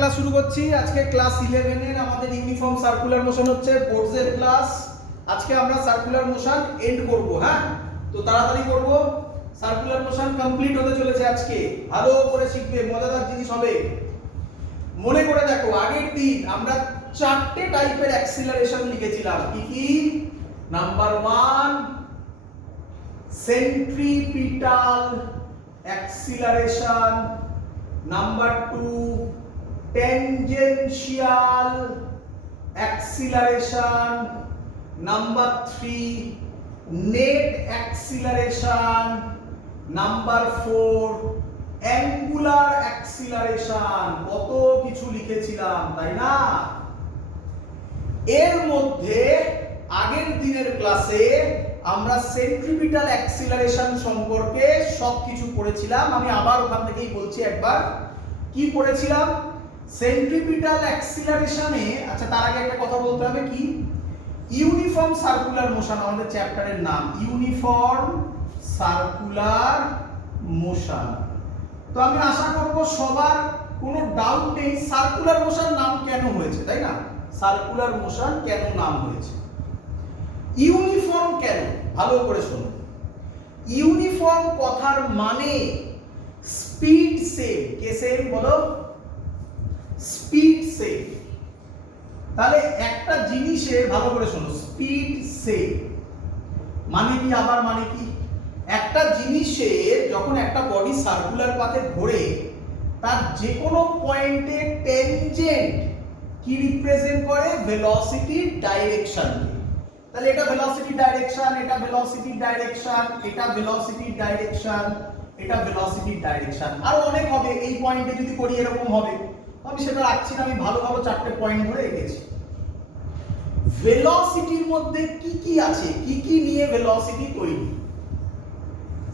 Class শুরু করছি। আজকে ক্লাস 11 এর আমাদের ইউনিফর্ম সার্কুলার মোশন হচ্ছে বোর্ডসের ক্লাস। আজকে আমরা সার্কুলার মোশন এন্ড করব। হ্যাঁ, তো তাড়াতাড়ি করব। সার্কুলার মোশন কমপ্লিট হতে চলেছে আজকে। ভালো করে শিখবে, মজাদার জিনিস হবে। মনে করে দেখো, আগের দিন আমরা চারটে টাইপের অ্যাক্সিলারেশন লিখেছিলাম। কি কি? Number 1 centripetal acceleration, number 2 tangential acceleration, number 3 net acceleration, number 4 angular acceleration। কত কিছু লিখেছিলাম, তাই না? এর মধ্যে আগের দিনের ক্লাসে আমরা সেন্ট্রিপিটাল অ্যাক্সিলারেশন সম্পর্কে সবকিছু পড়েছিলাম। আমি আবার ওখান থেকেই বলছি একবার, কি পড়েছিলাম? সেন্ট্রিপিটাল অ্যাক্সিলারেশনে, আচ্ছা তার আগে একটা কথা বলতে হবে, কি ইউনিফর্ম সার্কুলার মোশন আমাদের চ্যাপ্টারের নাম, ইউনিফর্ম সার্কুলার মোশন। তো আমি আশা করব সবার কোনো ডাউট নেই সার্কুলার মোশন নাম কেন হয়েছে, তাই না? সার্কুলার মোশন কেন নাম হয়েছে, ইউনিফর্ম কেন, ভালো করে শোনো। ইউনিফর্ম কথার মানে স্পিড সেম। কে সেম বলো? Speed same. তাহলে একটা জিনিসের, ভালো করে শোনো, স্পিড সেম মানে কি? আবার মানে কি? একটা জিনিসের যখন একটা বডি সার্কুলার পাথে ঘোরে, তার যে কোনো পয়েন্টে টেনজেন্ট কি রিপ্রেজেন্ট করে? ভেলোসিটির ডাইরেকশন। তাহলে এটা ভেলোসিটির ডাইরেকশন, এটা ভেলোসিটির ডাইরেকশন, এটা ভেলোসিটির ডাইরেকশন, এটা ভেলোসিটির ডাইরেকশন। আর অনেক হবে, এই পয়েন্টে যদি করি এরকম হবে। আমি সেটা রাখছি না, আমি ভালো ভালো চারটে পয়েন্ট ধরে রেখেছি। ভেলোসিটির মধ্যে কি কি আছে, কি কি নিয়ে ভেলোসিটি তৈরি?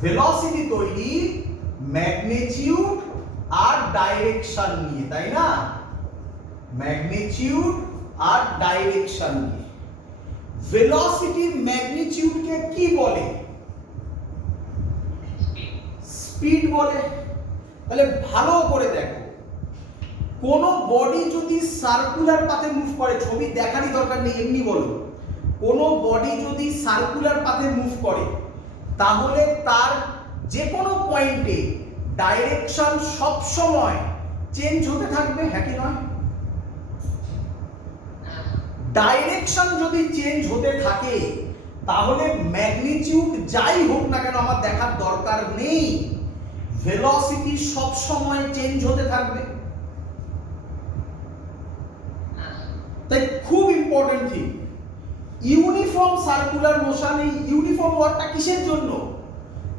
ভেলোসিটি তৈরি ম্যাগনিটিউড আর ডাইরেকশন নিয়ে, তাই না? ম্যাগনিটিউড আর ডাইরেকশন নিয়ে। ভেলোসিটির ম্যাগনিটিউডকে কি বলে? স্পিড বলে। তাহলে ভালো করে দেখো, কোন বডি যদি সার্কুলার পাথে মুভ করে, ছবি দেখারই দরকার নেই, এমনি বলো, কোন বডি যদি সার্কুলার পাথে মুভ করে, তাহলে তার যে কোনো পয়েন্টে ডাইরেকশন সব সময় চেঞ্জ হতে থাকবে, হ্যাঁ কি নয়? ডাইরেকশন যদি চেঞ্জ হতে থাকে, তাহলে ম্যাগনিটিউড যাই হোক না কেন আমার দেখার দরকার নেই, ভেলোসিটি সব সময় চেঞ্জ হতে থাকবে। তাই খুব important thing, uniform circular motion. এই ইউনিফর্ম ওয়ার্ডটা কিসের জন্য?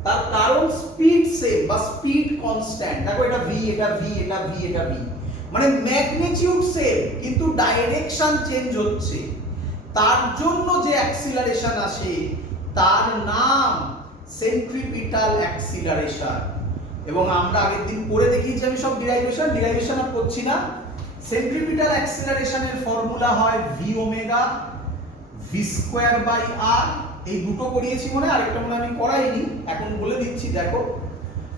তার কারণ স্পিড সেম বা স্পিড কনস্ট্যান্ট। দেখো এটা ভি, এটা ভি, এটা ভি, এটা ভি, মানে ম্যাগনিটিউড সেম কিন্তু ডাইরেকশন চেঞ্জ হচ্ছে। তার জন্য যে অ্যাক্সিলারেশন আসে তার নাম সেন্ট্রিপিটাল অ্যাক্সিলারেশন। এবং আমরা আগের দিন পড়ে দেখিয়েছি, আমি সব ডিরাইভেশন আর করছি না। সেন্ট্রিপিটাল অ্যাক্সিলারেশনের ফর্মুলা হয় V omega V square by R. এই দুটো করিয়েছি মনে, আরেকটা মনে আমি করাইনি, এখন বলে দিচ্ছি। দেখো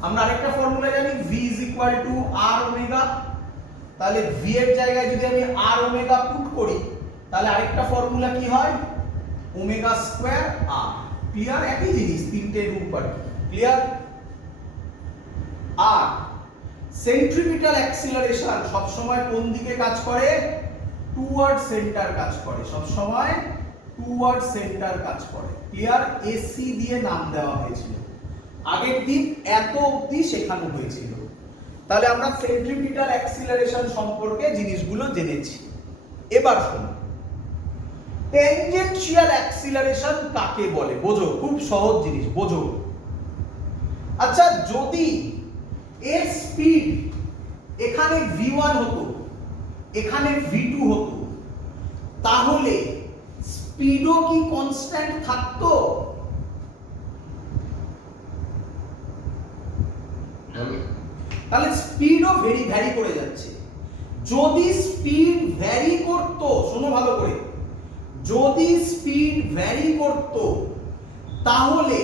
আমরা আরেকটা ফর্মুলা জানি, v is equal to r omega. তাহলে ভি এর জায়গায় যদি আমি আর ওমেগা পুট করি, তাহলে আরেকটা ফর্মুলা কি হয়? ওমেগা স্কয়ার আর। ক্লিয়ার? একই জিনিস, তিনটে রূপ আর কি। ক্লিয়ার? আর সেন্ট্রিপিটাল অ্যাক্সিলারেশন সব সময় কোন দিকে কাজ করে? টুয়ার্ড সেন্টার কাজ করে, সব সময় টুয়ার্ড সেন্টার কাজ করে। ক্লিয়ার? এসি দিয়ে নাম দেওয়া হয়েছিল, আগের দিন এত অবধি শেখানো হয়েছিল। তাহলে আমরা সেন্ট্রিপিটাল অ্যাক্সিলারেশন সম্পর্কে জিনিসগুলো জেনেছি। এবার শুনুন, ট্যানজেনশিয়াল অ্যাক্সিলারেশন কাকে বলে? বোঝো, খুব সহজ জিনিস, বোঝো। আচ্ছা, যদি এর স্পিড এখানে v1 হতো, এখানে v2 হতো, তাহলে স্পিডও কি কনস্ট্যান্ট থাকতো? তাহলে স্পিডও ভ্যারি করে যাচ্ছে। যদি স্পিড ভ্যারি করত, শোনো ভালো করে, যদি স্পিড ভ্যারি করত, তাহলে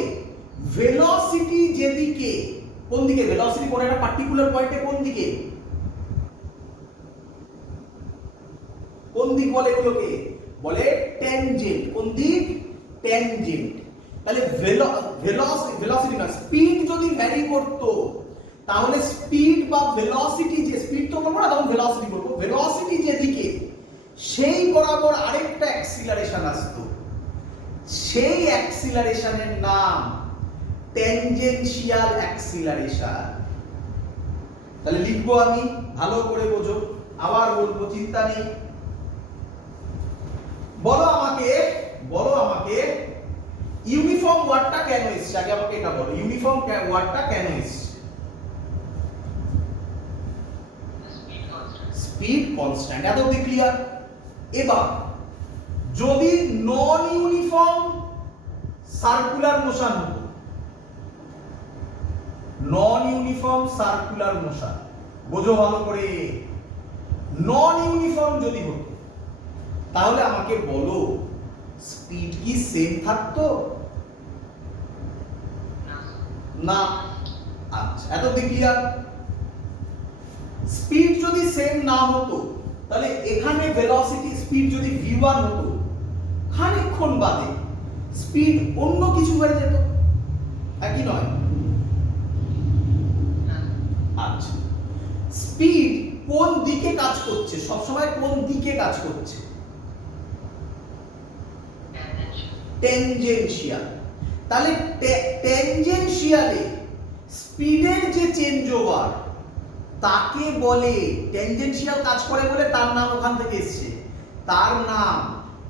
ভেলোসিটি যেদিকে, কোন দিকে ভেলোসিটি কোন একটা পার্টিকুলার পয়েন্টে কোন দিকে কোন দিক বলে এগুলোকে? বলে ট্যানজেন্ট। কোন দিক? ট্যানজেন্ট। তাহলে ভেলোসিটি না, স্পিড যদি ভ্যারি করতো তাহলে স্পিড বা ভেলোসিটি, যে স্পিড তো বলবো না, তখন ভেলোসিটি বলবো, ভেলোসিটি যেদিকে সেই বরাবর আরেকটা অ্যাক্সিলারেশন আসতো, সেই অ্যাক্সিলারেশনের নাম ট্যানজেনশিয়াল অ্যাক্সিলারেশন। তাহলে লিখবো আমি, ভালো করে বোঝো, আবার বলবো, চিন্তা নেই। বলো আমাকে ইউনিফর্ম ওয়ার্ডটা কেন এসেছে? আগে আমাকে এটা বলো, ইউনিফর্ম ওয়ার্ডটা কেন এসেছে? স্পিড কনস্ট্যান্ট, এত অবধি ক্লিয়ার? এবার যদি নন ইউনিফর্ম সার্কুলার মোশন হতো, নন ইউনিফর্ম সার্কুলার মোশন, বোঝো ভালো করে, নন ইউনিফর্ম যদি হতো তাহলে আমাকে বলো স্পিড কি সেম থাকতো? না। আচ্ছা, এত ক্লিয়ার? স্পিড যদি সেম না হতো তাহলে এখানে ভেলোসিটি, স্পিড যদি v1 হতো, খানিকক্ষণ বাদে স্পিড অন্য কিছু হয়ে যেত, একই নয়? আচ্ছা, স্পিড কোন দিকে কাজ করছে? সবসময় কোন দিকে কাজ করছে? ট্যানজেনশিয়াল। তাহলে ট্যানজেনশিয়ালে স্পিডের যে চেঞ্জ ওভার তাকে বলে, ট্যানজেনশিয়াল কাজ করে বলে তার নাম ওখান থেকে এসেছে, তার নাম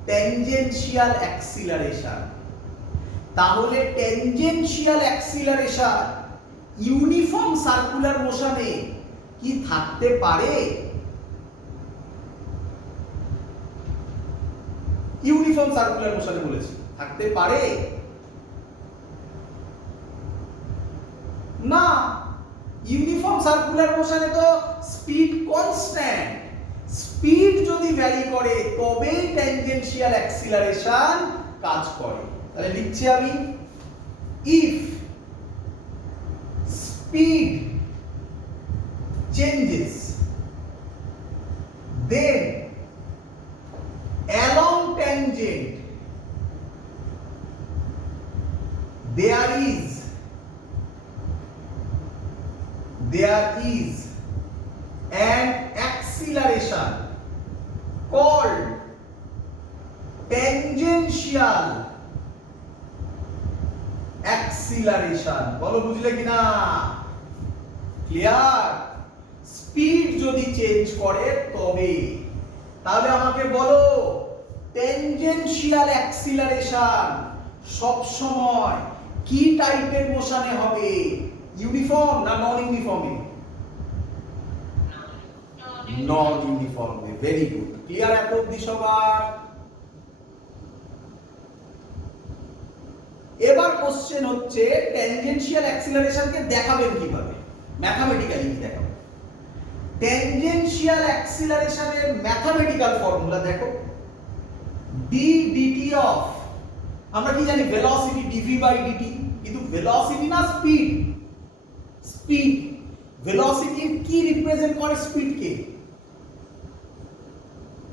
ট্যানজেনশিয়াল অ্যাক্সিলারেশন। তাহলে ট্যানজেনশিয়াল অ্যাক্সিলারেশন ইউনিফর্ম সার্কুলার মোশনে কি থাকতে পারে? ইউনিফর্ম সার্কুলার মোশনে বলেছি, থাকতে পারে না। ইউনিফর্ম সার্কুলার মোশনে তো স্পিড কনস্ট্যান্ট, স্পিড যদি ভ্যারি করে তবেই ট্যানজেনশিয়াল অ্যাক্সিলারেশন কাজ করে। তাহলে লিখছি আমি, if speed changes then along tangent there is an acceleration called tangential acceleration। বলো বুঝলে কিনা? ক্লিয়ার? স্পিড যদি চেঞ্জ করে তবে, তাহলে আমাকে বলো ট্যানজেনশিয়াল অ্যাক্সিলারেশন সব সময় কি টাইপের মোশনে হবে? ইউনিফর্ম না নন ইউনিফর্মে? নন ইউনিফর্মে। ভেরি গুড, ক্লিয়ার এত অবধি সবার? এবার কোশ্চেন হচ্ছে ট্যানজেনশিয়াল অ্যাক্সিলারেশনকে দেখাবেন কিভাবে, ম্যাথমেটিক্যালি দেখাবেন। ট্যানজেনশিয়াল অ্যাক্সিলারেশনের ম্যাথমেটিক্যাল ফর্মুলা দেখো, d dt অফ, আমরা কি জানি ভেলোসিটি dv বাই dt, কিন্তু ভেলোসিটি না স্পিড, স্পিড ভেলোসিটি কি রিপ্রেজেন্ট করে স্পিডকে?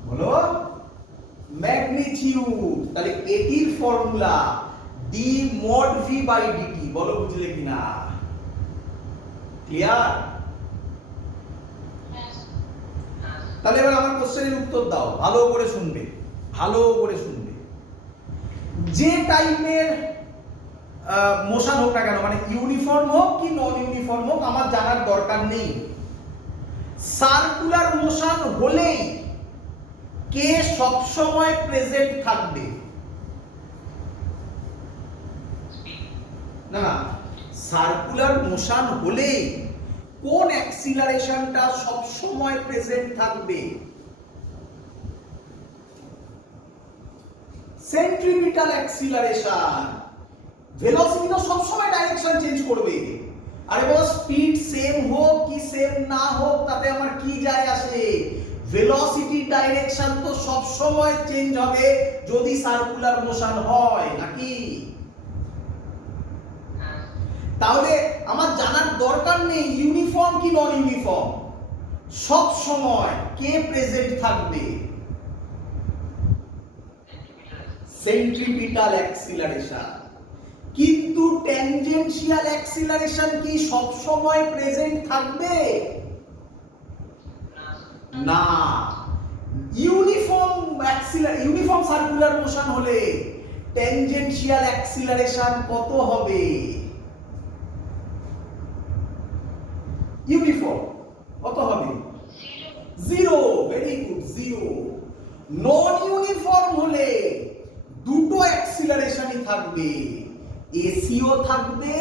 বলো, ম্যাগনিটিউড। তাহলে এটির formula d mod v by dt। বলো বুঝলে কিনা? ক্লিয়ার? তাহলে এবার আমার কোশ্চেনের উত্তর দাও, ভালো করে শুনবে, ভালো করে শুনবে। যে টাইপের মোশন হোক না কেন, মানে ইউনিফর্ম হোক কি নন ইউনিফর্ম হোক, আমার জানার দরকার নেই, সার্কুলার মোশন হলেই কে সব সময় প্রেজেন্ট থাকবে? না না, সার্কুলার মোশন হলেই কোন অ্যাক্সিলারেশনটা সব সময় প্রেজেন্ট থাকবে? Centripetal acceleration. ভেলোসিটি তো সব সময় ডাইরেকশন চেঞ্জ করবে। আরে বাবা, স্পিড সেম হোক কি সেম না হোক তাতে আমার কি যায় আসে? ভেলোসিটি ডাইরেকশন তো সব সময় চেঞ্জ হবে যদি সার্কুলার মোশন হয়, নাকি? তাহলে আমার জানার দরকার নেই ইউনিফর্ম কি নন ইউনিফর্ম, সব সময় কে প্রেজেন্ট থাকবে? Centripetal acceleration. কিন্তু ট্যানজেনশিয়াল অ্যাক্সিলারেশন কি সব সময় প্রেজেন্ট থাকবে? না। ইউনিফর্ম সার্কুলার মোশন হলে ট্যানজেনশিয়াল অ্যাক্সিলারেশন কত হবে? ইউনিফর্ম কত হবে? 0। Very good, 0। নন ইউনিফর্ম হলে দুটো অ্যাক্সিলারেশনই থাকবে, এসিও থাকবে,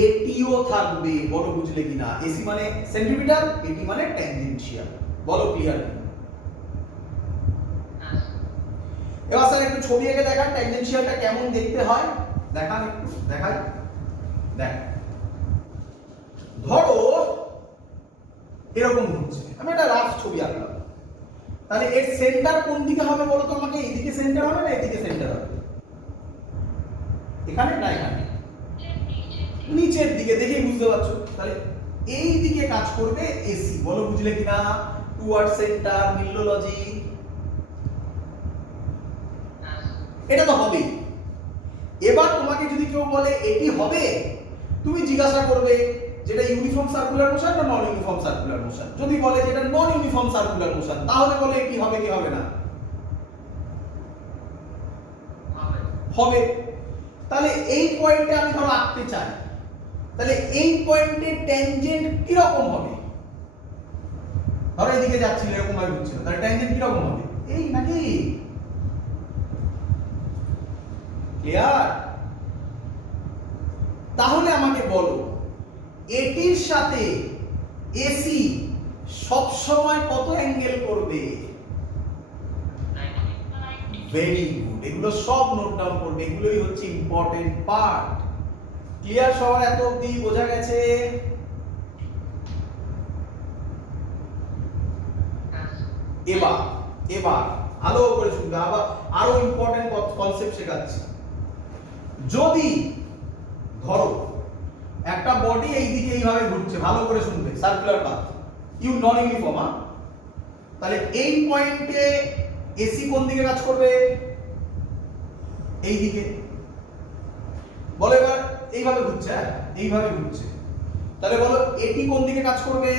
এটিও থাকবে। বলো বুঝলে কিনা? এসি মানে সেন্ট্রিপিটাল, এটি মানে ট্যানজেনশিয়াল। বলো ক্লিয়ার? এবার স্যার একটু ছবি এঁকে দেখান ট্যানজেনশিয়ালটা কেমন দেখতে হয়, দেখান একটু, দেখাই। দেখ, ধরো এরকম হচ্ছে, আমি একটা রাফ ছবি আঁকলাম, তাহলে এর সেন্টার কোন দিকে হবে বলো তো আমাকে? এইদিকে সেন্টার হবে না এদিকে সেন্টার হবে? এখানে না এখানে? নিচের দিকে, দেখেই বুঝতে পারছো। তাহলে এই দিকে কাজ করবে এসি। বলো বুঝলে কিনা? টুয়ার্ড সেন্টার, মিলল লজিক? এটা তো হবেই। এবার তোমাকে যদি কেউ বলে এটি হবে, তুমি জিজ্ঞাসা করবে যেটা ইউনিফর্ম সার্কুলার মোশন না নন ইউনিফর্ম সার্কুলার মোশন। যদি বলে যেটা নন ইউনিফর্ম সার্কুলার মোশন, তাহলে বলে এটি হবে কি হবে না? হবে। তাহলে এই পয়েন্টে আমি ধরো আঁকতে চাই, তাহলে এই পয়েন্টে ট্যানজেন্ট কি রকম হবে? ধরো এদিকে যাচ্ছিল, এরকম ভাবে ঘুরছিল, তাহলে ট্যানজেন্ট কি রকম হবে? এই নাকি? ক্লিয়ার? তাহলে আমাকে বলো এটির সাথে এসি সব সময় কত অ্যাঙ্গেল করবে? Very good. এগুলো সব নোট ডাউন করবে, এগুলোই হচ্ছে ইম্পর্টেন্ট পার্ট। ক্লিয়ার সবার? এত অবধি বোঝা গেছে? এবার এবার ভালো করে শুনবে, আবার আরো ইম্পর্টেন্ট কনসেপ্ট শেখাচ্ছি। যদি ধরো একটা বডি এইদিকে এইভাবে ঘুরছে, ভালো করে শুনবে, সার্কুলার পাথ, নন ইউনিফর্ম। তাহলে এই পয়েন্টে এসি কোন দিকে কাজ করবে? এই দিকে। বলো এবার এইভাবে ঘুরছে, এইভাবে ঘুরছে, তাহলে বলো এটি কোন দিকে কাজ করবে?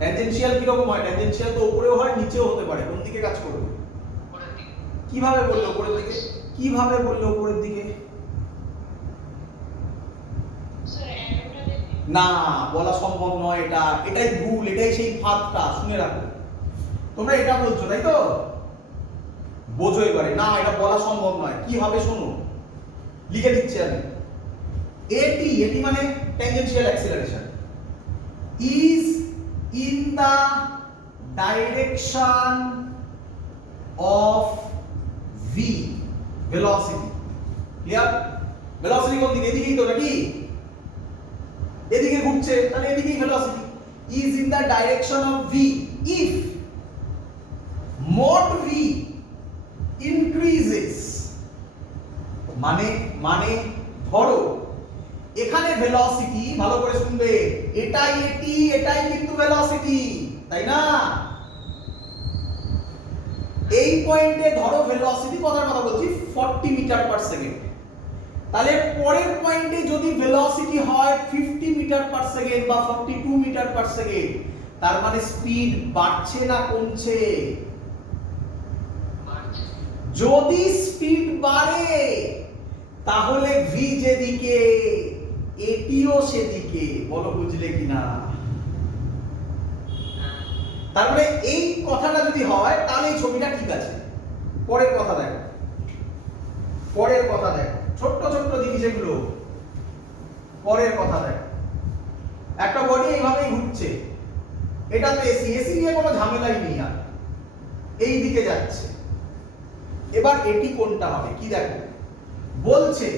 ট্যানজেনশিয়াল কি রকম হয়? ট্যানজেনশিয়াল তো উপরেও হয় নিচেও হতে পারে। কোন দিকে কাজ করবে? কিভাবে বললে উপরের দিকে? কিভাবে বললে উপরের দিকে? না, বলা সম্ভব নয়। এটাই ভুল, এটাই সেই ফাঁদটা। শুনে রাখো, তোমরা এটা বলছো তাই তো? বোঝো এবারে। না, এটা বলা সম্ভব নয়। কি হবে শোনো, লিখে দিচ্ছি আমি। এটি মানে tangential acceleration is in the direction of v, velocity. Clear? Velocity কোন দিকে? এদিকেই তো নাকি? এদিকে ঘুরছে, তাহলে এদিকেই velocity is in the direction of v if mod v increases। মানে ধরো এখানে ভেলোসিটি, ভালো করে শুনবে, এটাই কিন্তু ভেলোসিটি, তাই না? এই পয়েন্টে ধরো ভেলোসিটি, কথার কথা বলছি, 40 মিটার পার সেকেন্ড। তাহলে পরের পয়েন্টে যদি ভেলোসিটি হয় 50 মিটার পার সেকেন্ড বা 42 মিটার পার সেকেন্ড, তার মানে স্পিড বাড়ছে না কমছে? যদি স্পিড বাড়ে তাহলে ভি যেদিকে এটিও সেদিকে। বলো বুঝলে কিনা? তার মানে এই কথাটা যদি হয় তাহলে এই ছবিটা ঠিক আছে। পরের কথা দেখো, পরের কথা দেখো, ছোট্ট ছোট্ট জিনিস এগুলো। পরের কথা দেখো, একটা বডি এইভাবেই ঘুরছে, এটা তো এসি নিয়ে কোনো ঝামেলাই নেই, আর এই দিকে যাচ্ছে। এবার এটি কোনটা হবে? কি দেখো বলছে,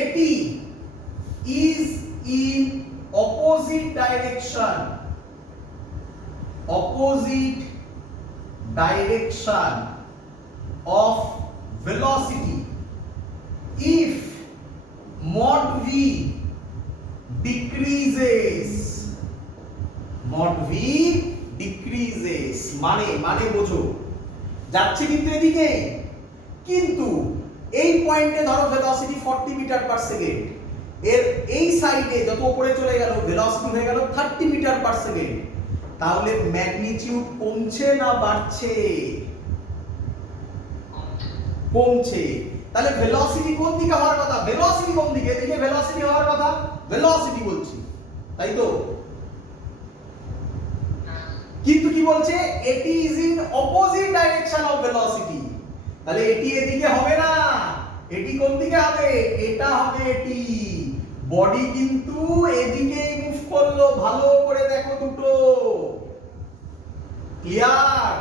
এটি is in opposite direction, opposite direction of velocity if mod v decreases, mod v decreases মানে বোঝো যাচ্ছে কিন্তু এদিকে, কিন্তু এই পয়েন্টে ধরো ভেলোসিটি 40 মিটার পার সেকেন্ড, এর এই সাইডে যত উপরে চলে গেল ভেলোসিটি হয়ে গেল 30 মিটার পার সেকেন্ড, তাহলে ম্যাগনিটিউড কমছে না বাড়ছে? কমছে। তাহলে ভেলোসিটি কোন দিকে হওয়ার কথা? ভেলোসিটি কোন দিকে? এদিকে ভেলোসিটি হওয়ার কথা, ভেলোসিটি বলছি, তাই তো? কিন্তু কি বলছে? এটি is in opposite direction of velocity. তাহলে এটি এদিকে হবে না, এটি কোন দিকে হবে? এটা হবে এটি। বডি কিন্তু এদিকেই মুভ করলো, ভালো করে দেখো দুটো। ক্লিয়ার?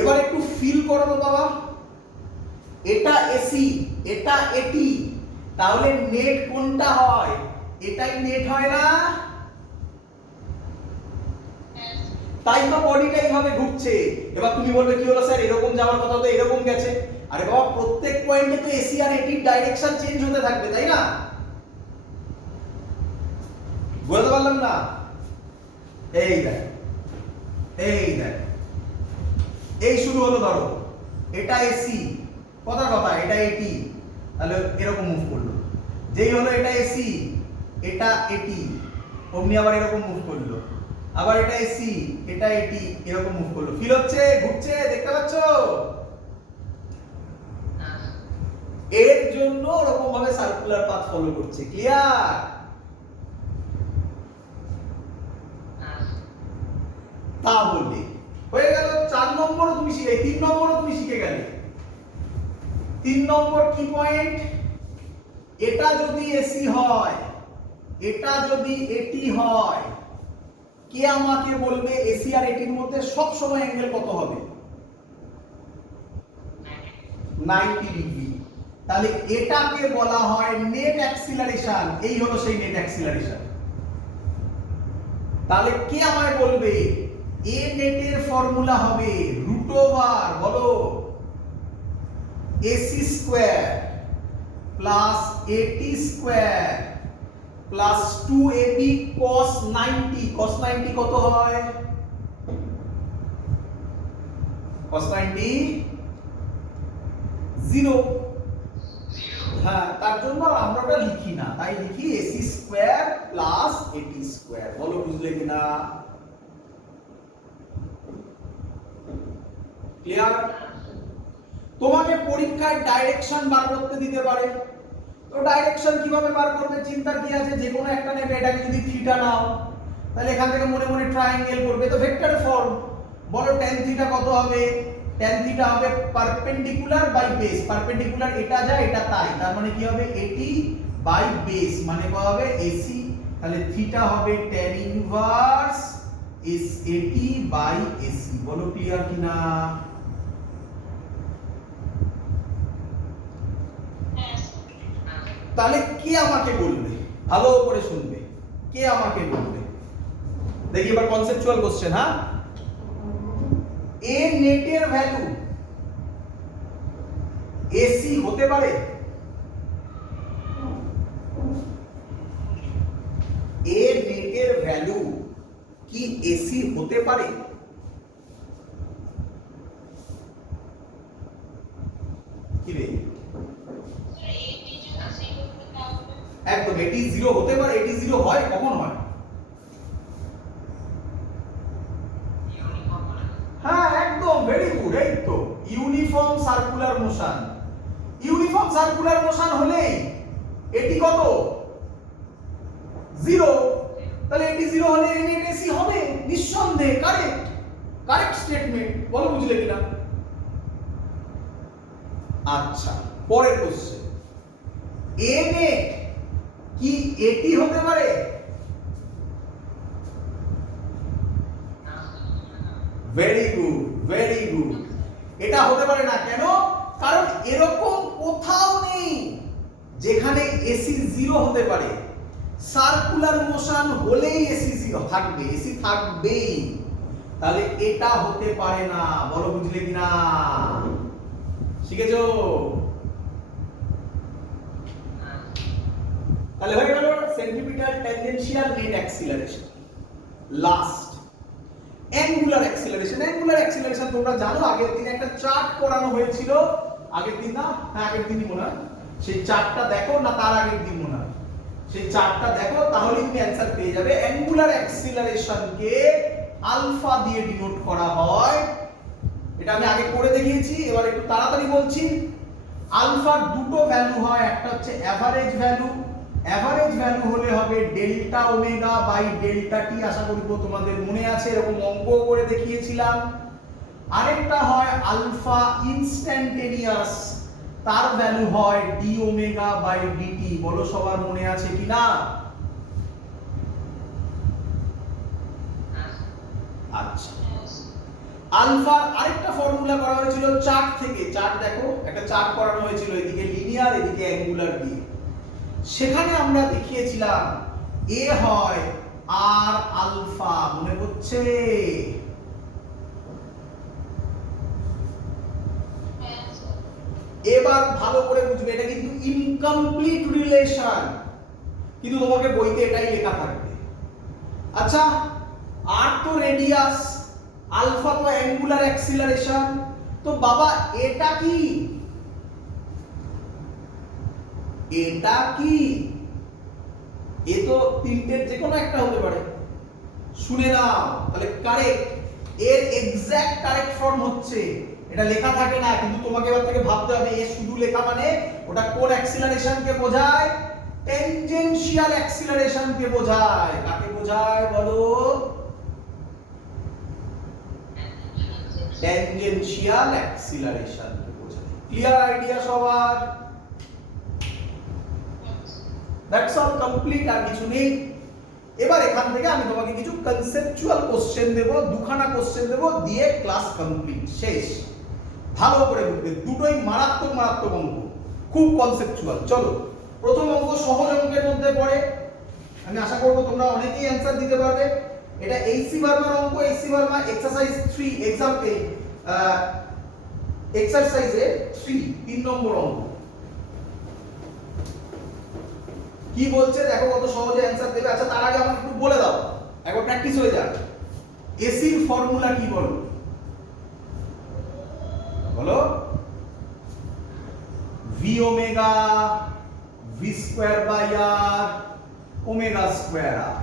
এবার একটু ফিল করো তো বাবা, এটা এসি, এটা এটি, তাহলে নেট কোনটা হয়? এটাই নেট হয় না? তাই তো বডিটা এইভাবে ঘুরছে। এবার তুমি বলবে কি হলো স্যার, এরকম যাওয়ার কথা তো এরকম গেছে। আরে বাবা, প্রত্যেক পয়েন্টে তো এসি আর এটির ডাইরেকশন চেঞ্জ হতে থাকবে, তাই না? বুঝতে পারলাম না? এই দেখ, এই দেখ, এই শুরু হলো, ধরো এটা এসি, কথা এটা এটি, তাহলে এরকম মুভ করলো। যেই হলো এটা এসি, এটা এটি, অমনি আবার এরকম মুভ করলো। আবার এটা এসি, এটা এটি, এরকম মুভ করলো। ফিল হচ্ছে, ঘুরছে, দেখতে পাচ্ছ? এর জন্য ওরকম ভাবে সার্কুলার পাথ ফলো করছে। ক্লিয়ার? তাহলে হয়ে গেল 4 নম্বরও তুমি শিখে, 3 নম্বরও তুমি শিখে গেলে। 3 নম্বর কি পয়েন্ট? এটা যদি এসি হয়, এটা যদি এটি হয়, কে আমাকে বলবে এসি আর এটির মধ্যে সব সময় অ্যাঙ্গেল কত হবে? 90 ডিগ্রি। তাহলে এটাকে বলা হয় নেট অ্যাক্সিলারেশন। এই হলো সেই নেট অ্যাক্সিলারেশন। তাহলে কে আমায় বলবে এ নেটের ফর্মুলা হবে √ওভার, বলো, এসি স্কয়ার প্লাস এটি square plus 2ab cos 90। cos 90 কত হয়? cos 90 0। হ্যাঁ, তার জন্য আমরা ওটা লিখি না, তাই লিখি এসি স্কয়ার প্লাস এটি স্কয়ার। বলো বুঝলে কিনা? ক্লিয়ার? তোমাকে পরীক্ষায় ডাইরেকশন বার করতে দিতে পারে, তো ডাইরেকশন কিভাবে বার করবে? চিন্তা কি আছে, যে কোনো একটা নেবে, এটাকে যদি থিটা নাও, তাহলে এখান থেকে মনে মনে ট্রায়াঙ্গেল করবে, তো ভেক্টর ফর্ম। বলো tan থিটা কত হবে? tan থিটা হবে পারপেন্ডিকুলার বাই বেস। পারপেন্ডিকুলার এটা যা এটা তাই, তার মানে কি হবে? এটি বাই বেস, মানে কত হবে? এসি। তাহলে থিটা হবে tan ইনভার্স এস এটি বাই এসি। বলো ক্লিয়ার কিনা? তাহলে কে আমাকে বলবে? ভালো করে শুনবে, কে আমাকে বলবে? দেখি এবার কনসেপচুয়াল কোশ্চেন। হ্যাঁ, এ নেটের ভ্যালু এসি হতে পারে? এ নেটের ভ্যালু কি এসি হতে পারে? কি রে? একদম, এটি 0 হতে পারে। এটি 0 হয়, কখন হয়? হ্যাঁ, একদম, ভেরি গুড। এই তো uniform circular motion. Uniform circular motion হলে এটি কত? 0। তাহলে এটি 0 হলে নেট এসি হবে নিঃসন্দেহে। Correct, correct statement. বলো বুঝলে কিনা? আচ্ছা, পরের কোশ্চেন, এ নেট কি এটি হতে পারে? Very good, very good. এটা হতে পারে না, কেন? কারণ এরকম কোথাও নেই যেখানে এসি 0 হতে পারে। সার্কুলার মোশন হলেই এসি 0 থাকবে, এসি থাকবেই। তাহলে এটা হতে পারে না। বলো বুঝলে কিনা? শিখেছো? তাহলে হয়ে গেল centripetal, tangential, net acceleration. Last angular acceleration. Angular acceleration তোমরা জানো, আগের দিন একটা চার্ট করানো হয়েছিল। আগের দিন না, হ্যাঁ আগের দিনই মনে হয়। সেই চার্টটা দেখো, না তার আগের দিন মনে হয়, সেই চার্টটা দেখো, তাহলেই তুমি অ্যানসার পেয়ে যাবে। অ্যাঙ্গুলার অ্যাক্সিলারেশনকে আলফা দিয়ে ডিনোট করা হয়। এটা আমি আগে করে দেখিয়েছি, এবার একটু তাড়াতাড়ি বলছি। আলফার দুটো ভ্যালু হয়, একটা হচ্ছে অ্যাভারেজ ভ্যালু। অ্যাভারেজ ভ্যালু হলে হবে ডেল্টা ওমেগা বাই ডেল্টা টি। আশা করি তোমাদের মনে আছে, এরকম অঙ্ক করে দেখিয়েছিলাম। আরেকটা হয় আলফা ইনস্ট্যান্টেনিয়াস, তার ভ্যালু হয় ডি ওমেগা বাই ডিটি। বলো সবার মনে আছে কিনা? আচ্ছা, আলফার আরেকটা ফর্মুলা করা হয়েছিল চার্ট থেকে। চার্ট দেখো, একটা চার্ট করানো হয়েছিল, এদিকে লিনিয়ার এদিকে অ্যাঙ্গুলার দিয়ে। সেখানে আমরা দেখিয়েছিলাম এ হয় আর আলফা, মনে হচ্ছে? এবার ভালো করে বুঝবে, এটা কিন্তু ইনকমপ্লিট রিলেশন, কিন্তু তোমাকে বইতে এটাই লেখা থাকবে। আচ্ছা, আর তো রেডিয়াস, আলফা তো অ্যাঙ্গুলার অ্যাক্সিলারেশন, তো বাবা এটা কি? এটা কি? এ তো তিনটের যে কোনো একটা হতে পারে। শুনে নাও, তাহলে কারেক্ট, এর এক্সাক্ট কারেক্ট ফর্ম হচ্ছে, এটা লেখা থাকে না, কিন্তু তোমাকে এবার থেকে ভাবতে হবে এ শুধু লেখা মানে ওটা কোন অ্যাক্সিলারেশনকে বোঝায়? ট্যানজেনশিয়াল অ্যাক্সিলারেশনকে বোঝায়। কাকে বোঝায় বলো? ট্যানজেনশিয়াল অ্যাক্সিলারেশনকে বোঝায়। ক্লিয়ার আইডিয়া সবার? দ্যাটস অল, কমপ্লিট, আর কিছু নেই। এবার এখান থেকে আমি তোমাকে কিছু কনসেপচুয়াল কোশ্চেন দেব, দুখানা কোশ্চেন দেব, দিয়ে ক্লাস কমপ্লিট, শেষ। ভালো করে বুঝবে, দুটোই মারাত্মক মারাত্মক অঙ্ক, খুব কনসেপচুয়াল। চলো, প্রথম অঙ্ক সহজ অঙ্কের মধ্যে পড়ে, আমি আশা করব তোমরা অনেকেই অ্যানসার দিতে পারবে। এটা এইচসি ভার্মার অঙ্ক। এইচসি ভার্মা এক্সারসাইজ 3, এক্সাম্পল এক্সারসাইজে 3 নম্বর অঙ্ক। কি বলছে দেখো, কত সহজে অ্যানসার দেবে। আচ্ছা, তার আগে আমাকে একটু বলে দাও, একবার প্র্যাকটিস হয়ে যাক। এসির ফর্মুলা কি বলো? বলো। V omega V square by R omega square R.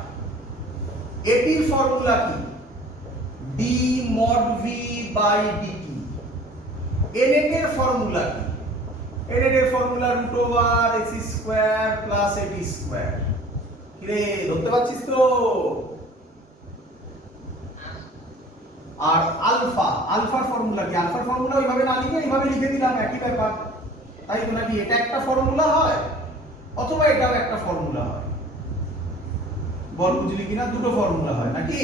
এটির ফর্মুলা কি? D mod V by DT. A net এর ফর্মুলা কি? এনএট এর formula root over AC square plus এটি স্কয়ার। কি রে, ধরতে পারছিস তো? আর আলফা, আলফার ফর্মুলা কি? আলফার ফর্মুলা ওইভাবে না লিখে এইভাবে লিখে দিলাম, একই ব্যাপার, তাই তো নাকি? এটা একটা ফর্মুলা হয়, অথবা এটাও একটা ফর্মুলা হয়। বল বুঝলি কিনা? দুটো ফর্মুলা হয় নাকি?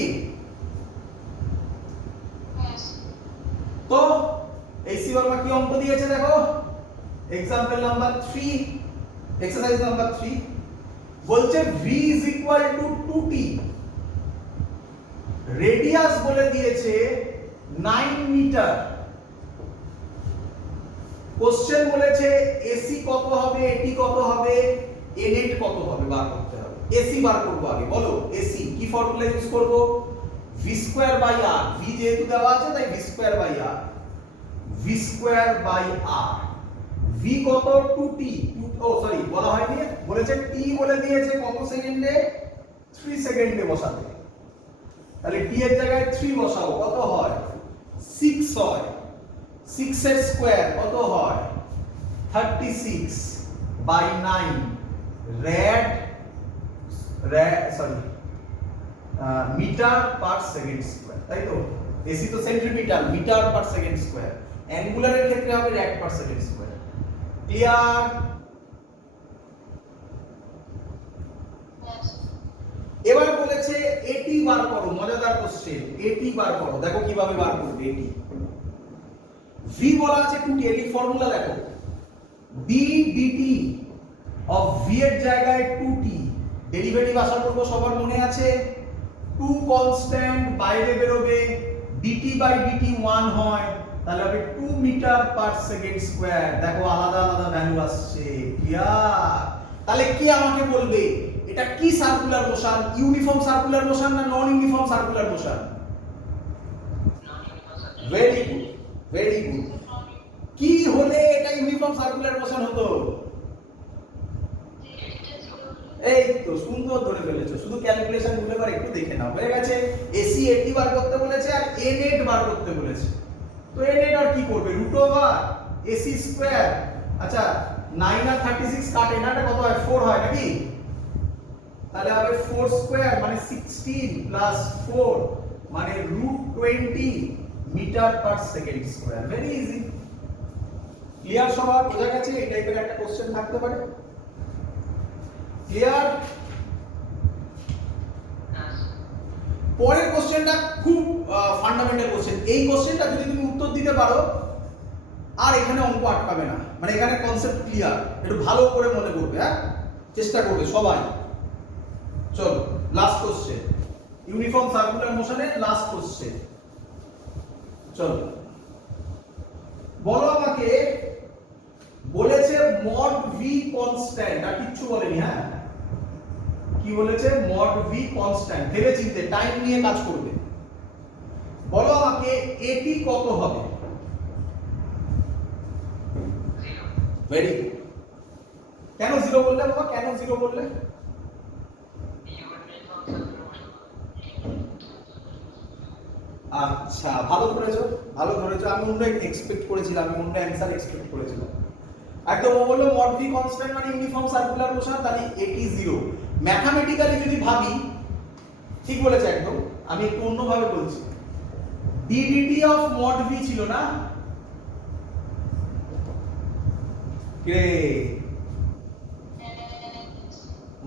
তো এইচসি ভার্মা কি অঙ্ক দিয়েছে দেখো, এক্সাম্পল নাম্বার 3, এক্সারসাইজ নাম্বার 3 বলছে v is equal to 2t, radius বলে দিয়েছে 9 মিটার। কোশ্চেন বলেছে এসি কত হবে, এটি কত হবে, এনএট কত হবে বার করতে হবে। এসি বার করব আগে। বলো এসি কি ফর্মুলা ইউজ করব? V square by r. V যেহেতু দেওয়া আছে তাই v square by r, v square by r. V কত? 2t। ও সরি, বলা হয়নি, বলেছে টি বলে দিয়েছে কত সেকেন্ডে? 3 সেকেন্ডে বসাতে। তাহলে টি এর জায়গায় 3 বসাও, কত হয়? 6 হয়। 6 এর স্কয়ার কত হয়? 36 by 9 rad sorry metre per second square, তাই তো? এসি তো centimetre, metre per second square. অ্যাঙ্গুলারের ক্ষেত্রে হবে rad per second square. Clear? এবার বলেছে এটি বার করো, মজাদার কোশ্চেন। এটি বার করো, দেখো কিভাবে বার করবে। এটি ভি বলা আছে 2t, এটি ফর্মুলা দেখো, d dt অফ ভি এর জায়গায় 2t, ডেরিভেটিভ আশা করব সবার মনে আছে। 2 কনস্ট্যান্ট বাইরে বেরোবে, dt বাই dt 1 হয়, তাহলে হবে 2 মিটার পার সেকেন্ড স্কয়ার। দেখো আলাদা আলাদা ভ্যালু আসছে। ক্লিয়ার? তাহলে কে আমাকে বলবে এটা কি circular motion, uniform circular motion না non uniform circular motion? Very good, very good. কি হলে এটা ইউনিফর্ম সার্কুলার মোশন হতো? এই তো সুন্দর ধরে ফেলেছো, শুধু ক্যালকুলেশন গুলো এবার একটু দেখে নাও। হয়ে গেছে, এসি 80 বার করতে বলেছে আর এ নেট বার করতে বলেছে। তো এ নেট আর কি করবে, রুট ওভার এসি স্কয়ার। আচ্ছা 9 আর 36 কাটে না, এটা কত হয় 4 হয় নাকি? তাহলে হবে 4 স্কয়ার মানে 16 প্লাস 4 মানে √20 metre per second square. Very easy. Clear সবার? বোঝা গেছে এই টাইপের একটা কোশ্চেন থাকতে পারে। ক্লিয়ার? পরের কোশ্চেনটা খুব ফান্ডামেন্টাল কোশ্চেন। এই কোশ্চেনটা যদি তুমি উত্তর দিতে পারো আর এখানে অঙ্ক আটকাবে না, মানে এখানে কনসেপ্ট ক্লিয়ার। একটু ভালো করে মনে করবে, হ্যাঁ চেষ্টা করবে সবাই। চলো লাস্ট কোশ্চেন, ইউনিফর্ম সার্কুলার মোশনের লাস্ট কোশ্চেন। চলো বলো আমাকে, বলেছে মড ভি কনস্ট্যান্ট, আর কিচ্ছু বলেনি। হ্যাঁ কি বলেছে? Mod V constant. ভেবে চিন্তে টাইম নিয়ে কাজ করবে। বলো আমাকে এটি কত হবে? Very good. কেন জিরো বললে বাবা, কেন জিরো বললে? আচ্ছা ভালো ধরেছো, ভালো ধরেছো। আমি অন্য এক্সপেক্ট করেছিলাম, আমি অন্য অ্যানসার এক্সপেক্ট করেছিলাম। একদম ও বললো মড ভি কনস্ট্যান্ট মানে ইউনিফর্ম সার্কুলার মোশন, তাহলে এটি জিরো। ম্যাথমেটিক্যালি যদি ভাবি ঠিক বলেছে একদম। আমি একটু অন্যভাবে বলছি, ডিডিটি অফ মড ভি ছিল না? কে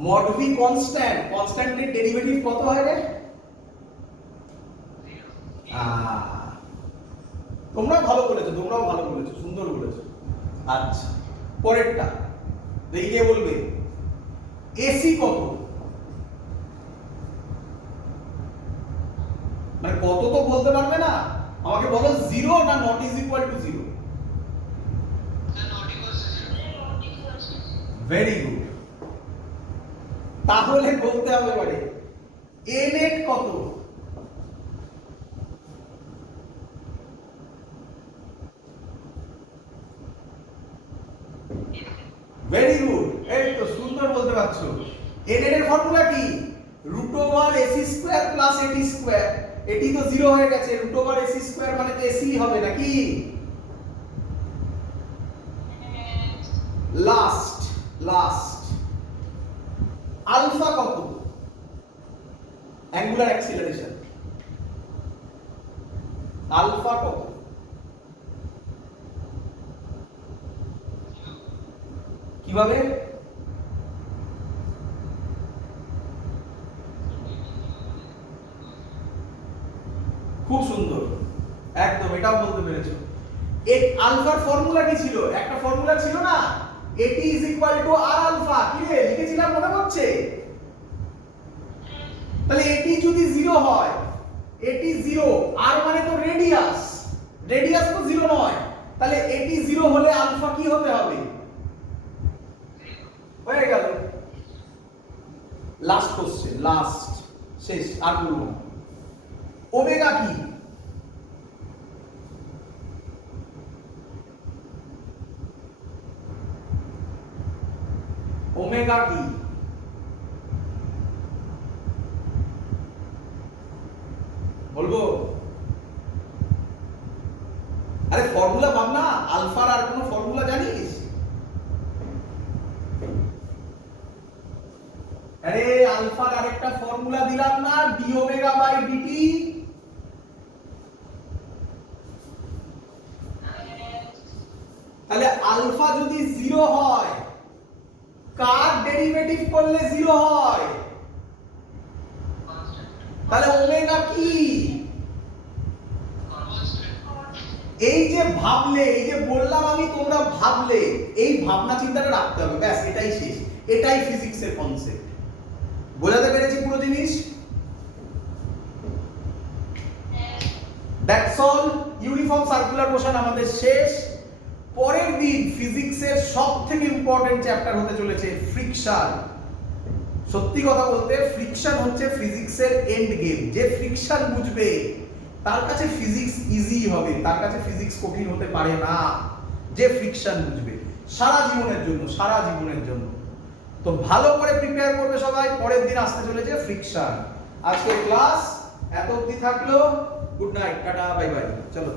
মড ভি কনস্ট্যান্ট, কনস্ট্যান্টের ডেরিভেটিভ কত হয় রে? তোমরা ভালো বলেছো, তোমরাও ভালো বলেছো, সুন্দর বলেছো। আচ্ছা পরেরটা দেখি কে বলবে। এসি কত? মানে কত তো বলতে পারবে না, আমাকে বলো জিরো না naught is equal to zero. Very good. তাহলে বলতে হবে এবারে এ নেট কত? ভেরি গুড, এই তো সুন্দর বলতে পারছো। এ নেট এর ফর্মুলা কি? Root over AC square plus এটি স্কয়ার। এটি তো জিরো হয়ে গেছে, রুট ওভার এসি স্কয়ার মানে তো এসি হবে নাকি? লাস্ট লাস্ট আলফা কত? অ্যাঙ্গুলার অ্যাক্সিলারেশন আলফা কত? কিভাবে? খুব সুন্দর, একদম এটাও বলতে পেরেছো। এই আলফার ফর্মুলা কি ছিল? একটা ফর্মুলা ছিল না, a t is equal to r alpha. কি রে লিখেছিলাম মনে পড়ছে? তাহলে এটি যদি জিরো হয়, এটি জিরো, আর মানে তো রেডিয়াস, রেডিয়াস তো জিরো নয়, তাহলে এটি জিরো হলে আলফা কি হতে হবে? হয়ে গেল। লাস্ট কোশ্চেন, লাস্ট, শেষ আর বলবো না। ওমেগা কি? ওমেগা কি? বলবো? আরে ফর্মুলা ভাব না, আলফার আর কোনো ফর্মুলা জানিস? আরে আলফার আরেকটা ফর্মুলা দিলাম না, ডি ওমেগা বাই ডিটি। তাহলে আলফা যদি জিরো হয়, কার ডেরিভেটিভ করলে জিরো হয়? তাহলে ওমেগা কি? এই যে ভাবলে, এই যে বললাম আমি, তোমরা ভাবলে, এই ভাবনা চিন্তাটা রাখতে হবে, ব্যাস এটাই শেষ। এটাই ফিজিক্সের কনসেপ্ট। বোঝাতে পেরেছি পুরো জিনিস? That's all. Uniform circular motion আমাদের শেষ। পরের দিন ফিজিক্সের সবথেকে ইম্পর্টেন্ট চ্যাপ্টার হতে চলেছে ফ্রিকশন। সত্যি কথা বলতে ফ্রিকশন হচ্ছে ফিজিক্সের এন্ড গেম। যে ফ্রিকশন বুঝবে তার কাছে ফিজিক্স ইজি হবে, তার কাছে ফিজিক্স কঠিন হতে পারে না। যে ফ্রিকশন বুঝবে সারা জীবনের জন্য, সারা জীবনের জন্য। তো ভালো করে প্রিপেয়ার করবে সবাই, পরের দিন আসতে চলেছে ফ্রিকশন। আজকে ক্লাস এত অবধি থাকলো। Good night, tata, bye bye, চলো।